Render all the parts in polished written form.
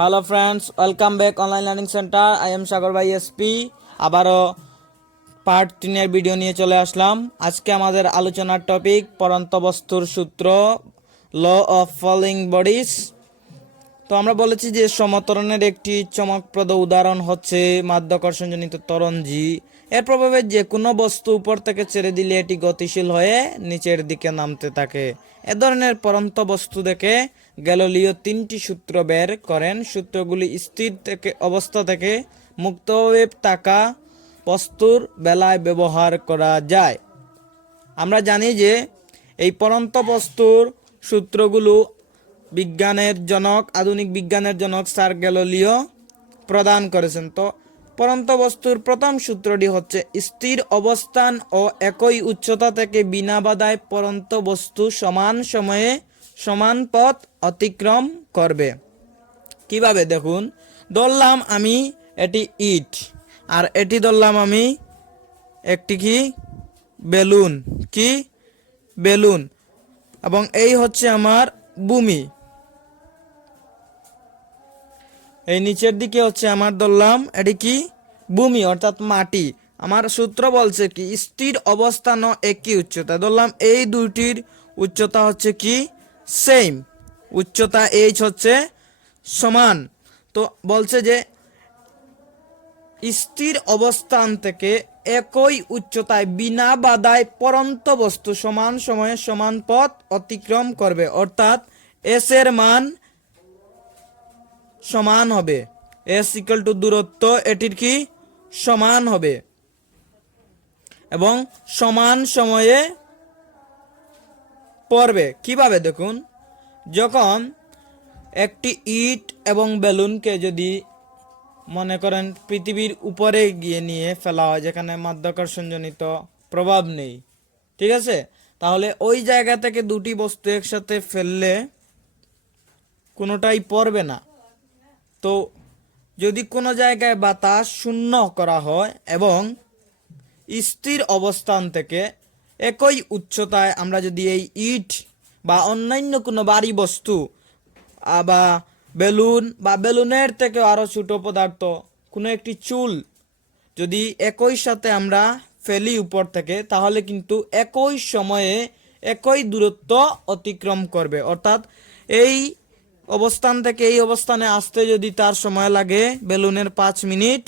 Hello friends, welcome back online learning centre. I am Sagar ভাই SP. আবারও part 3 video নিয়ে চলে আসলাম। আজকে আমাদের আলোচনার টপিক পরন্ত বস্তুর সূত্র, ল অফ ফলিং বডিজ। তো আমরা বলেছি যে সমত্বরণের একটি চমকপ্রদ উদাহরণ হচ্ছে মাধ্যাকর্ষণজনিত ত্বরণ জি। এর প্রভাবে যে কোনো বস্তু উপর থেকে ছেড়ে দিলে এটি গতিশীল হয়ে নিচের দিকে নামতে থাকে। এ ধরনের পরন্ত বস্তু দেখে গ্যালিলিও 3টি সূত্র বের করেন। সূত্রগুলি স্থির অবস্থা থেকে মুক্তভাবে থাকা বস্তুর বেলায় ব্যবহার করা যায়। আমরা জানি যে এই পরন্ত বস্তুর সূত্রগুলো আধুনিক বিজ্ঞানের জনক স্যার গ্যালিলিও প্রদান করেছেন। তো পরন্ত বস্তুর প্রথম সূত্রটি হচ্ছে স্থির অবস্থান ও একই উচ্চতা থেকে বিনা বাধায় পরন্ত বস্তু সমান সময়ে সমান পথ অতিক্রম করবে। কিভাবে দেখুন, ধরলাম আমি এটি ইট, আর এটি ধরলাম আমি একটি বেলুন, এবং এই হচ্ছে আমার ভূমি। এই নিচের দিকে হচ্ছে আমার ধরলাম এটি কি ভূমি অর্থাৎ মাটি। আমার সূত্র বলছে কি স্থির অবস্থান ও একই উচ্চতা। ধরলাম এই দুইটির উচ্চতা হচ্ছে কি সেম, উচ্চতা এইচ হচ্ছে সমান। তো বলছে যে স্থির অবস্থান থেকে একই উচ্চতায় বিনা বাধায় পরন্ত বস্তু সমান সময়ে সমান পথ অতিক্রম করবে, অর্থাৎ এস এর মান সমান হবে। এস ইকুয়াল টু দূরত্ব, এটির কি সমান হবে এবং সমান সময়ে পড়বে। কিভাবে দেখুন, যখন একটি ইট এবং বেলুনকে যদি মনে করেন পৃথিবীর উপরে গিয়ে নিয়ে ফেলা হয়, যেখানে মাধ্যাকর্ষণজনিত প্রভাব নেই, ঠিক আছে, তাহলে ওই জায়গা থেকে দুটি বস্তু একসাথে ফেললে কোনোটাই পড়বে না। তো যদি কোনো জায়গায় বাতাস শূন্য করা হয় এবং স্থির অবস্থান থেকে একই উচ্চতায় আমরা যদি এই ইট বা অন্যান্য কোনো ভারী বস্তু বা বেলুনের থেকে আরো ছোট পদার্থ কোনো একটি চুল যদি একই সাথে আমরা ফেলি উপর থেকে, তাহলে কিন্তু একই সময়ে একই দূরত্ব অতিক্রম করবে। অর্থাৎ এই অবস্থান থেকে এই অবস্থানে আসতে যদি তার সময় লাগে বেলুনের 5 মিনিট,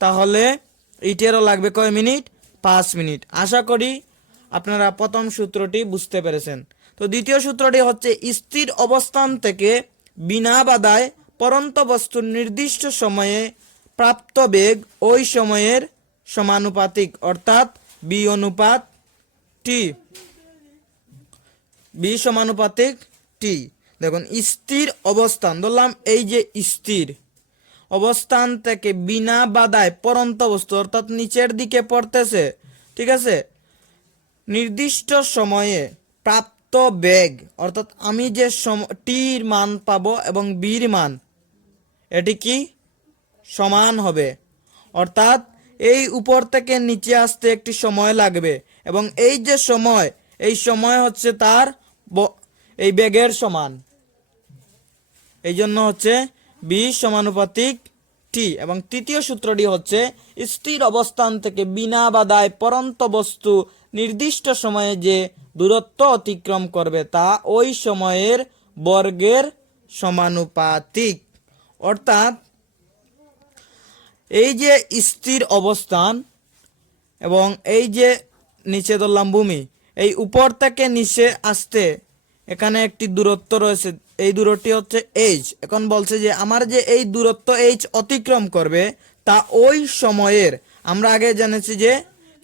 তাহলে ইটেরও লাগবে কয় মিনিট? 5 মিনিট। আশা করি আপনারা প্রথম সূত্রটি বুঝতে পেরেছেন। তো দ্বিতীয় সূত্রটি হচ্ছে স্থির অবস্থান থেকে বিনা বাধায় পরন্ত বস্তুর নির্দিষ্ট সময়ে প্রাপ্ত বেগ ওই সময়ের সমানুপাতিক, অর্থাৎ বি অনুপাত টি। বি সমানুপাতিক টি। দেখুন, স্থির অবস্থান ধরলাম এই যে স্থির অবস্থান থেকে বিনা বাধায় পরন্ত বস্তু অর্থাৎ নিচের দিকে পড়তেছে, ঠিক আছে, নির্দিষ্ট সময়ে প্রাপ্ত বেগ অর্থাৎ আমি যে টির মান পাবো এবং বির মান এটি কি সমান হবে। অর্থাৎ এই উপর থেকে নিচে আসতে একটি সময় লাগবে এবং এই যে সময়, এই সময় হচ্ছে তার এই বেগের সমান। এই জন্য হচ্ছে বি সমানুপাতিক টি। এবং তৃতীয় সূত্রটি হচ্ছে স্থির অবস্থান থেকে বিনা বাধায় পরন্ত বস্তু নির্দিষ্ট সময়ে যে দূরত্ব অতিক্রম করবে তা ওই সময়ের বর্গের সমানুপাতিক। অর্থাৎ এই যে স্থির অবস্থান এবং এই যে নিচে ধরলাম ভূমি, এই উপর থেকে নিচে আসতে এখানে একটি দূরত্ব রয়েছে, এই দূরত্বটি হচ্ছে এইচ। এখন বলছে যে আমার যে এই দূরত্ব এইচ অতিক্রম করবে তা ওই সময়ের, আমরা আগে জেনেছি যে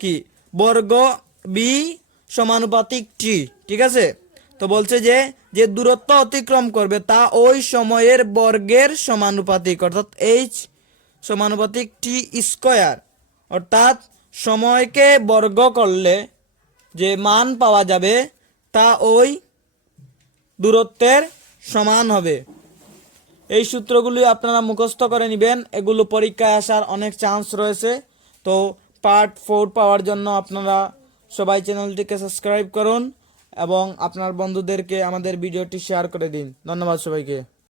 কি বর্গ বি সমানুপাতিক টি, ঠিক আছে। তো বলছে যে যে দূরত্ব অতিক্রম করবে তা ওই সময়ের বর্গের সমানুপাতিক, অর্থাৎ এইচ সমানুপাতিক টি স্কয়ার। অর্থাৎ সময়কে বর্গ করলে যে মান পাওয়া যাবে তা ওই দূরত্বের সমান হবে। এই সূত্রগুলি আপনারা মুখস্থ করে নেবেন, এগুলো পরীক্ষায় আসার অনেক চান্স রয়েছে। তো পার্ট 4 পাওয়ার জন্য আপনারা সবাই চ্যানেলটিকে সাবস্ক্রাইব করুন এবং আপনার বন্ধুদেরকে আমাদের ভিডিওটি শেয়ার করে দিন। ধন্যবাদ সবাইকে।